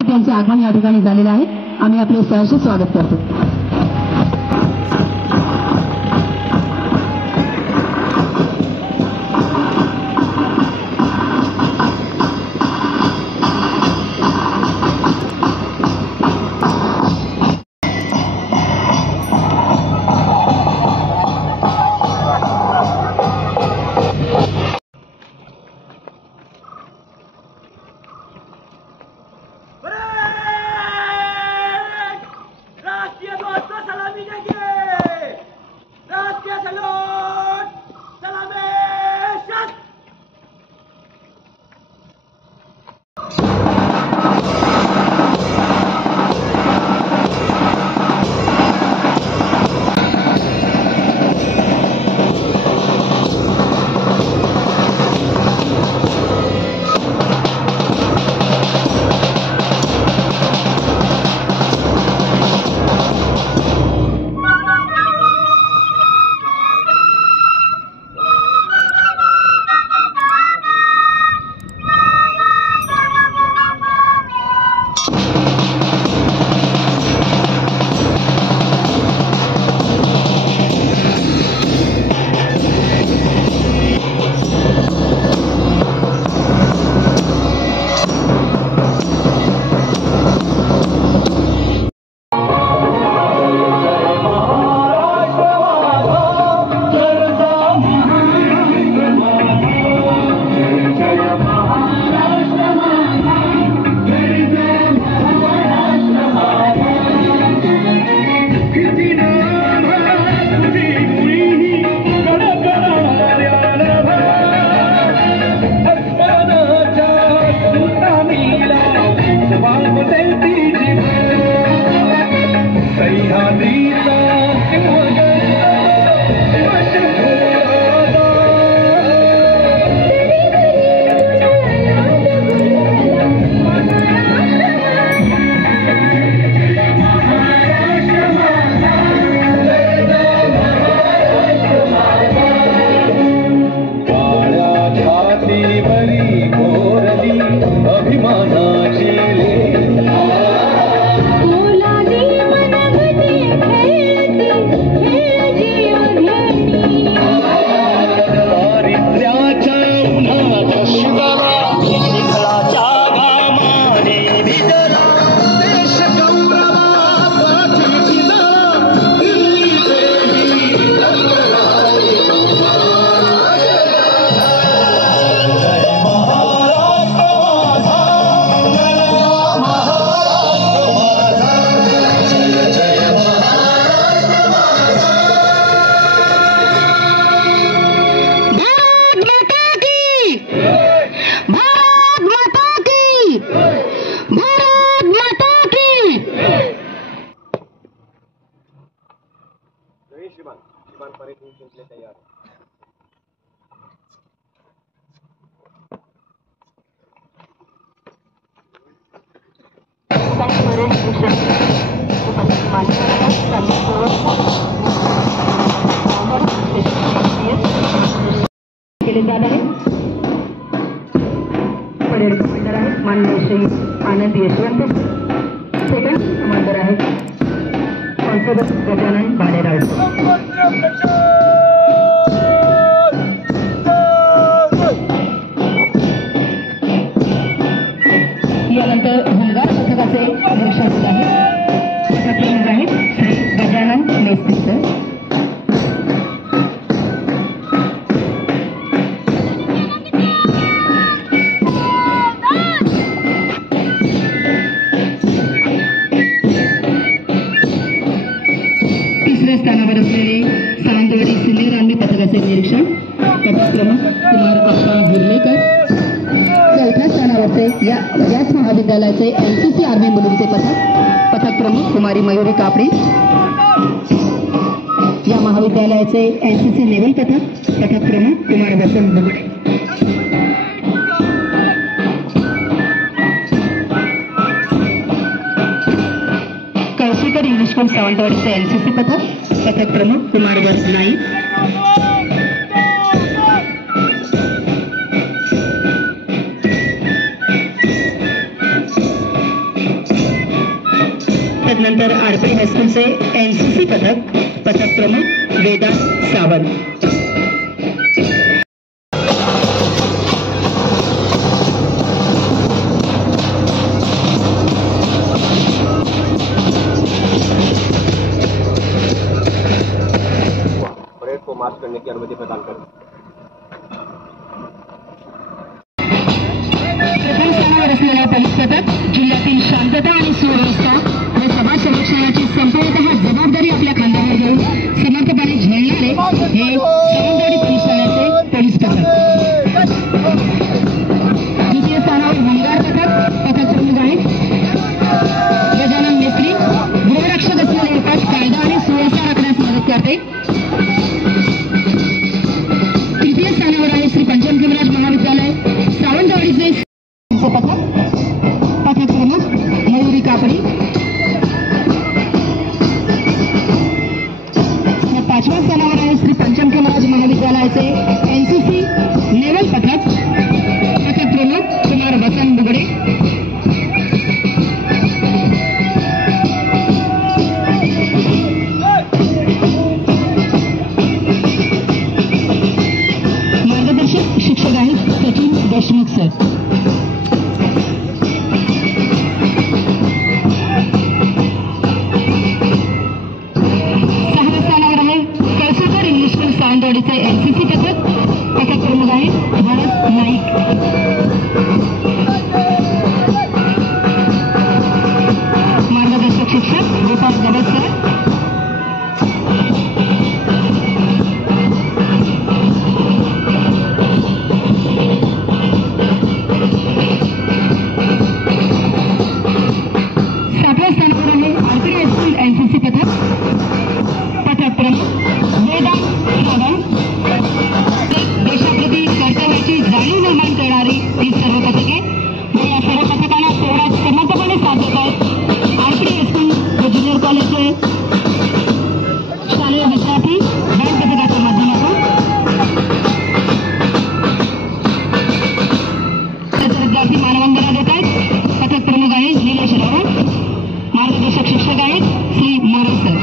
त्यांचे आगमन या ठिकाणी झालेले आहे. आम्ही आपले सहर्ष स्वागत करतो. केले जात आहे. परेड कमांडर आहेत माननीय श्री आनंद यशवंत. सेकंड कमांडर आहेत कॉन्स्टेबल गजानन भालेराव. यानंतर होमगार्ड पथकाचे निरीक्षण होत आहे. पथक प्रमुख आहेत श्री गजानन मेस्त्री. स्थानावर असलेले सावंतवाडी सिनियर आर्मी पथकाचे निरीक्षण पथक प्रमुख कुमार अप्पा हुर्लेकर. चौथ्या स्थानावरचे याच महाविद्यालयाचे एनसीसी आर्मी मुलुंडचे पथक प्रमुख कुमारी मयुरी कापडे. या महाविद्यालयाचे एनसीसी नेव्हल पथक प्रमुख कुमार वसंत बुगडे. कौशिकर इंग्लिश हायस्कूल सावंतवाडीचे एनसीसी पथक प्रमुख कुमारवर्ष नाईक. त्यानंतर आरपी हायस्कूलचे एनसीसी पथक प्रमुख वेदांत सावंत. परेड को मार्च करने की अनुमति प्रदान करें. प्रथम स्थानावर असलेला पोलीस पथक जिल्ह्यातील शांतता आणि सुव्यवस्था व समाज संरक्षणाची संपूर्णतः जबाबदारी आपल्या खांद्यावर घेऊन समर्थपणे झेलणारे हे सावंतवाडी पोलीस ठाण्याचे पोलीस पथक. द्वितीय स्थानावर होमगार्ड पथक प्रमुख आहेत गजानन मिस्त्री. गृहरक्षक असलेले हे पथ कायदा आणि सुव्यवस्था राखण्यास मदत करते. तृतीय स्थानावर आहे श्री पंचम खिमराज महाविद्यालय सावंतवाडीचे पथक प्रमुख मयुरी कापडी. पाचव्या स्थानावर आहे श्री पंचम खिमराज महाविद्यालयाचे एनसीसी नेव्हल पथक प्रमुख कुमार वसंत बुगडे. मार्गदर्शक शिक्षक आहेत सचिन देशमुख सर. सावंतवाडीचे एनसीसी पथक प्रमुख आहे भरत नाईक. मार्गदर्शक शिक्षक गोपाळ गवसकर. सातव्या स्थानावर आहे आरपी हायस्कूल एनसीसी पथक प्रमुख वेदांत सावंत. देशाप्रती कर्तव्याची जाणीव निर्माण करणारी ही सर्व पथके व या सर्व पथकांना तेवढ्याच समर्थपणे साथ देत आहेत आरपी हायस्कूल व ज्युनियर कॉलेजचे शालेय विद्यार्थी बँड पथकाच्या माध्यमातून. विद्यार्थी मानवंदना देत आहेत. पथक प्रमुख आहे निलेश रावत. मार्गदर्शक शिक्षक आहेत श्री मोरे सर.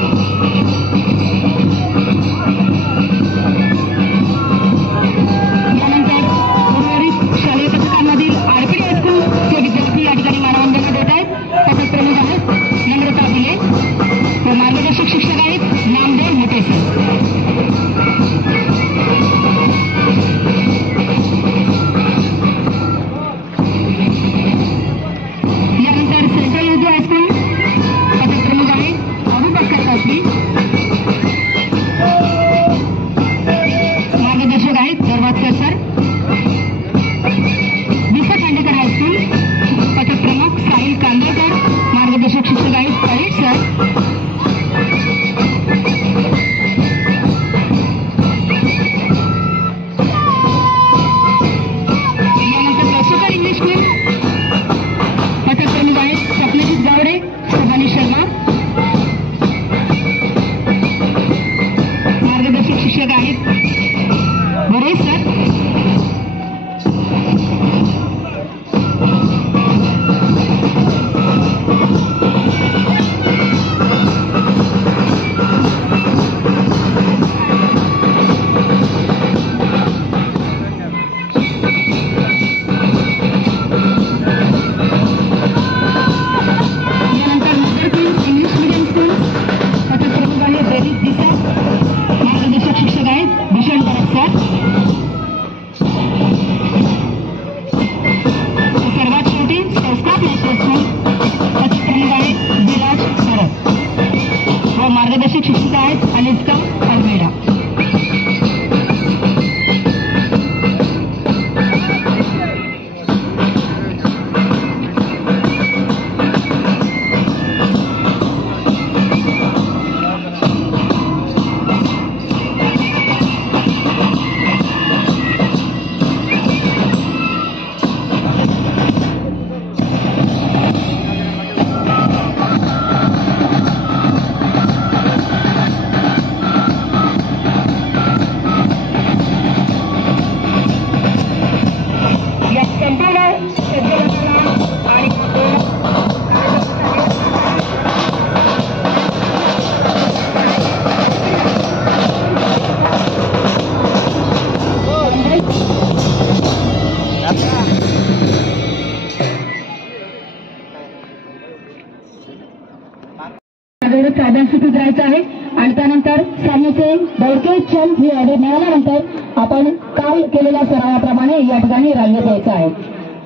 रेडी चल ही ऑर्डर मिळाल्यानंतर आपण काल केलेल्या सरावाप्रमाणे या ठिकाणी रांगेत यायचं आहे.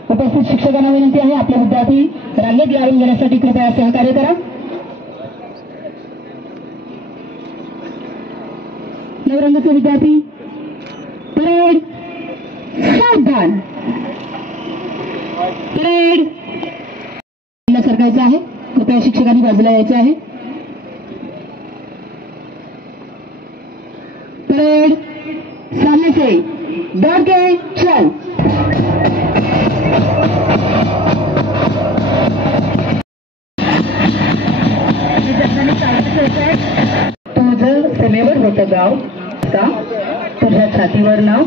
उपस्थित शिक्षकांना विनंती आहे आपले विद्यार्थी रांगेत लावून घेण्यासाठी कृपया सहकार्य करा. नवरंगाचे विद्यार्थी परेड सावधान. परेड सरकायचं आहे. कृपया शिक्षकांनी बाजूला यायचं आहे. परेड सामने से दौड़ के चल. तुझं सीमेवर होतं गाव का तुझ्या छातीवर नाव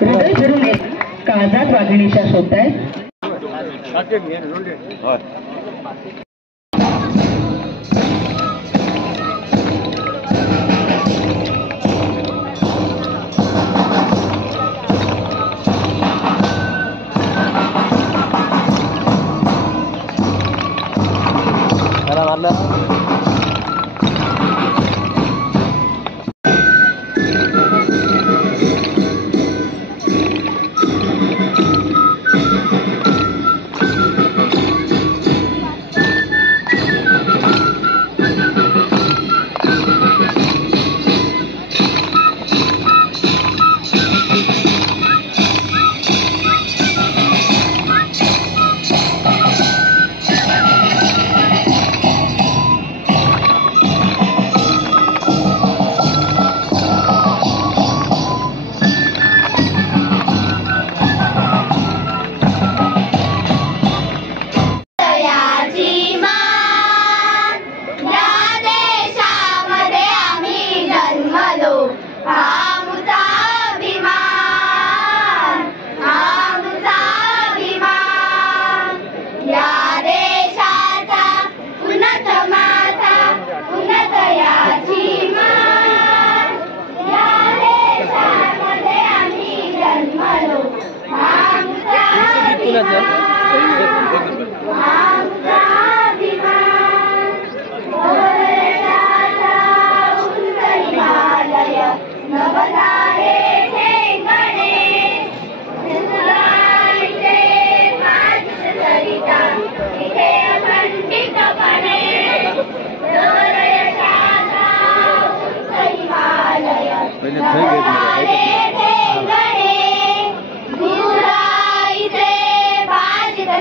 हृदय धरून एक काळजात वाघिणीच्या शोधताय.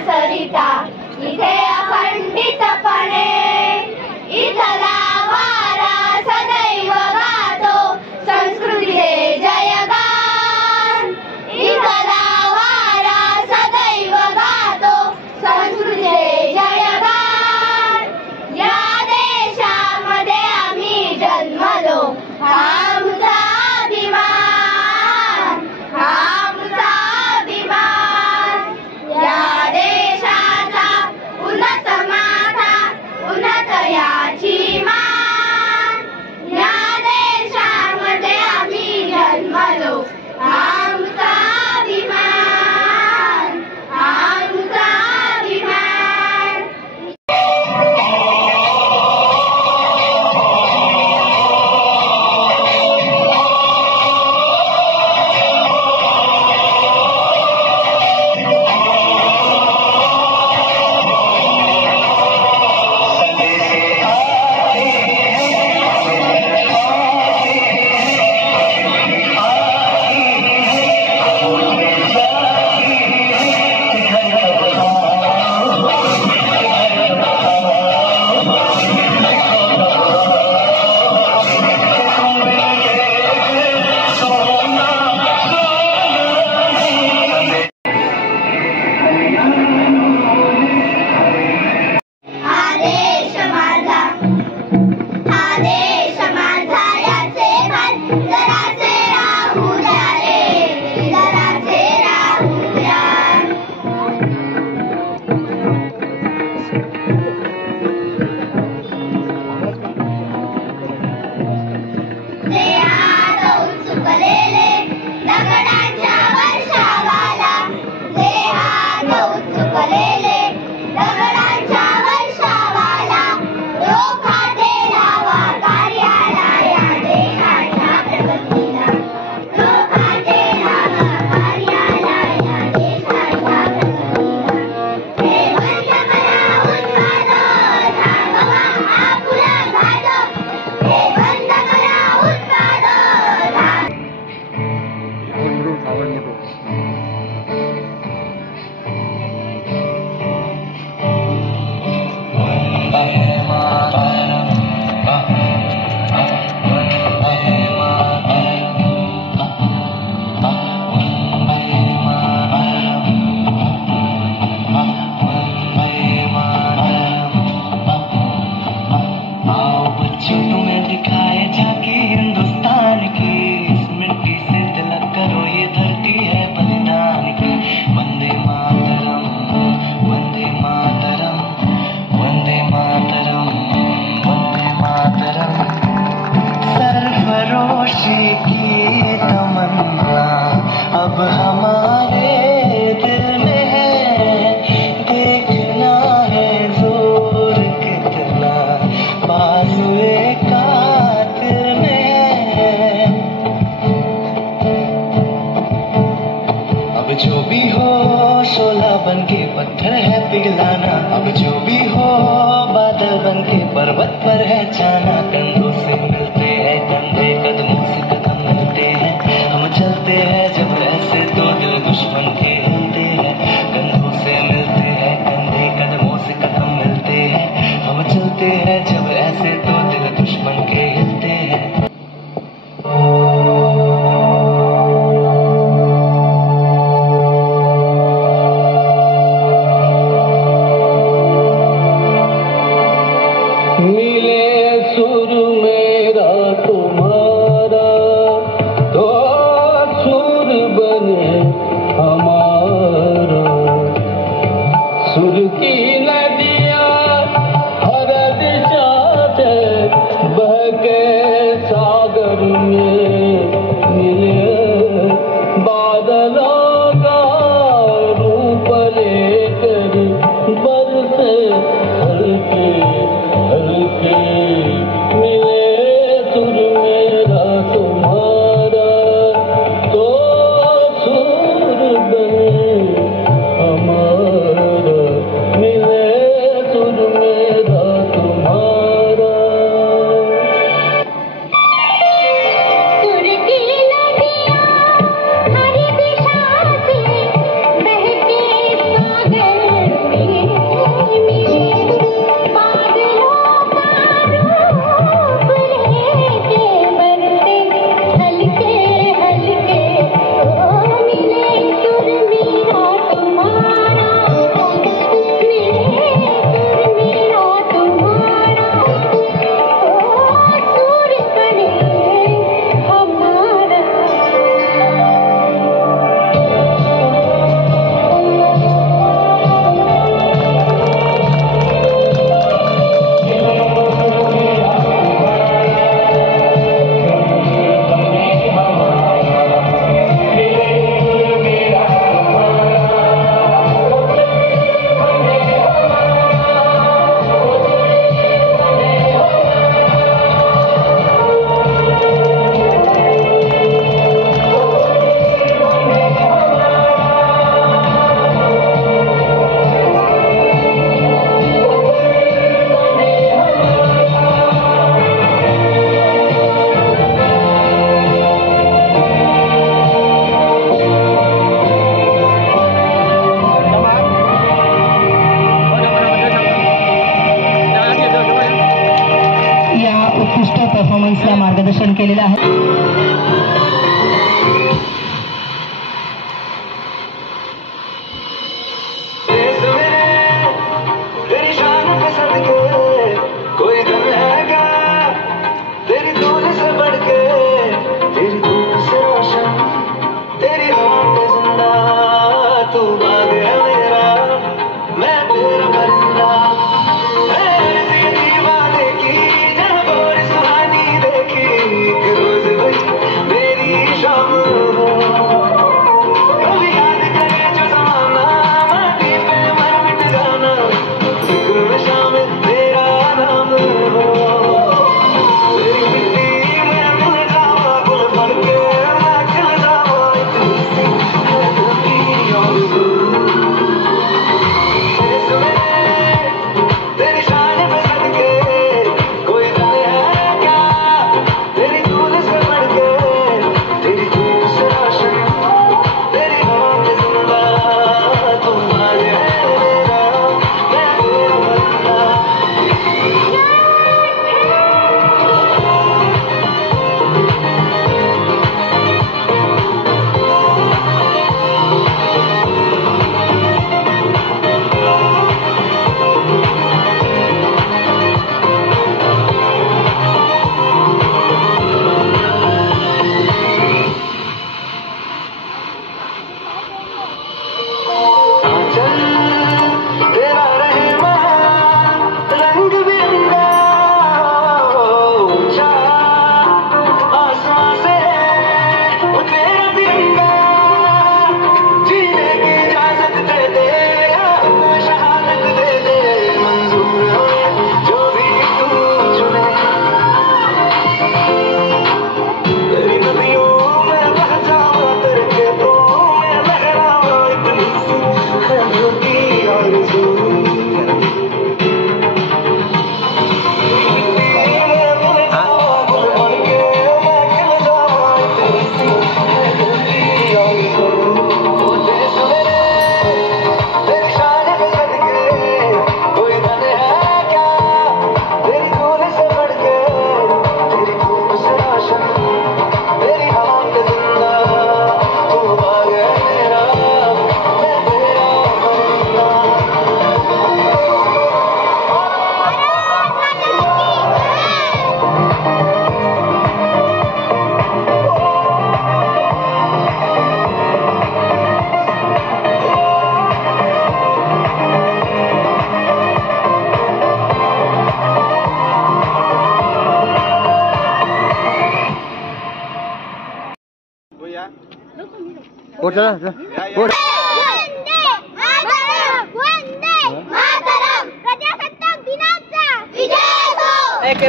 सरिता इथे अखंडितपणे इथला वारा सदैव गातो संस्कृतीचे जयगान. इथला वारा सदैव गातो संस्कृतीचे जयगान. या देशामध्ये आम्ही जन्मलो हा आमचा अभिमान. हा आमचा अभिमान. या देशाचा उन्नत माथा उन्नत याची परफॉर्मन्सला मार्गदर्शन केलेलं आहे.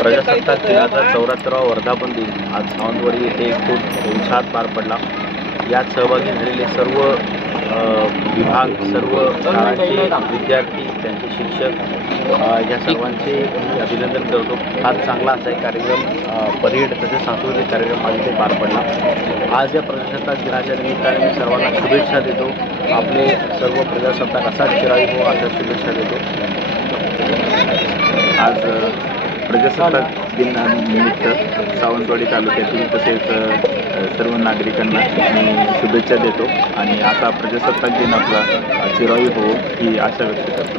प्रजासत्ताक दिनाचा 74वा वर्धापन दिन आज सावंतवाडी येथे खूप उत्साहात पार पडला. यात सहभागी झालेले सर्व विभाग, सर्व शाळांचे विद्यार्थी, त्यांचे शिक्षक या सर्वांचे अभिनंदन करतो. फार चांगला असा एक कार्यक्रम, परेड तसेच सांस्कृतिक कार्यक्रम आज इथे पार पडला. आज या प्रजासत्ताक दिनाच्या निमित्ताने मी सर्वांना शुभेच्छा देतो. आपले सर्व प्रजासत्ताक असाच चिराई हो अशा शुभेच्छा देतो. आज प्रजासत्ताक दिनानिमित्त सावंतवाडी तालुक्यातील तसेच सर्व नागरिकांना मी शुभेच्छा देतो आणि आता प्रजासत्ताक दिन आपला चिराई हो ही आशा व्यक्त करतो.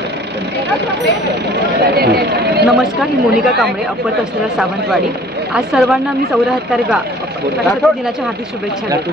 नमस्कार, मी मोनिका कांबळे, अप्पर तहसीलदार सावंतवाडी. आज सर्वांना मी 74व्या प्रजासत्ताक दिनाच्या हार्दिक शुभेच्छा देतो.